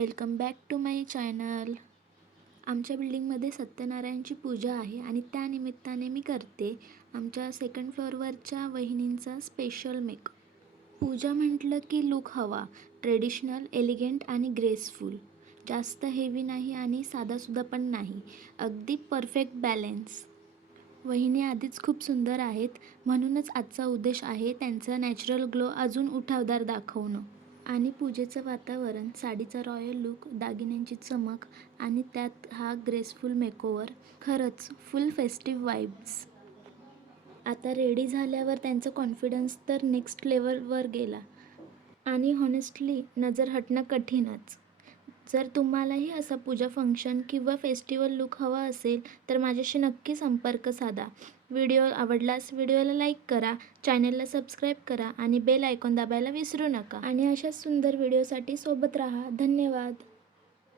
Welcome back to my channel. आमच्या बिल्डिंगमध्ये सत्यनारायणची पूजा आहे आणि त्या निमित्ताने मी करते आमच्या सेकंड फ्लोअरवरच्या वहिनींचा स्पेशल मेक. पूजा म्हटलं की लुक हवा, ट्रेडिशनल, एलिगंट आणि ग्रेसफुल. जास्त हेवी नाही आणि साधासुद्धा पण नाही, अगदी परफेक्ट बॅलन्स. वहिनी आधीच खूप सुंदर आहेत, म्हणूनच आजचा उद्देश आहे त्यांचा नॅचरल ग्लो अजून उठावदार दाखवणं. आणि पूजेचं वातावरण, साडीचा रॉयल लुक, दागिन्यांची चमक आणि त्यात हा ग्रेसफुल मेकओव्हर, खरंच फुल फेस्टिव्ह वाइब्स. आता रेडी झाल्यावर त्यांचा कॉन्फिडन्स तर नेक्स्ट लेवलवर गेला आणि हॉनेस्टली नजर हटणं कठीणच. जर तुम्हालाही असा पूजा फंक्शन किंवा फेस्टिवल लुक हवा असेल तर माझ्याशी नक्की संपर्क साधा. व्हिडिओ आवडल्यास व्हिडिओला लाईक करा, चॅनलला सबस्क्राईब करा आणि बेल आयकॉन दाबायला विसरू नका. आणि अशाच सुंदर व्हिडिओसाठी सोबत राहा. धन्यवाद.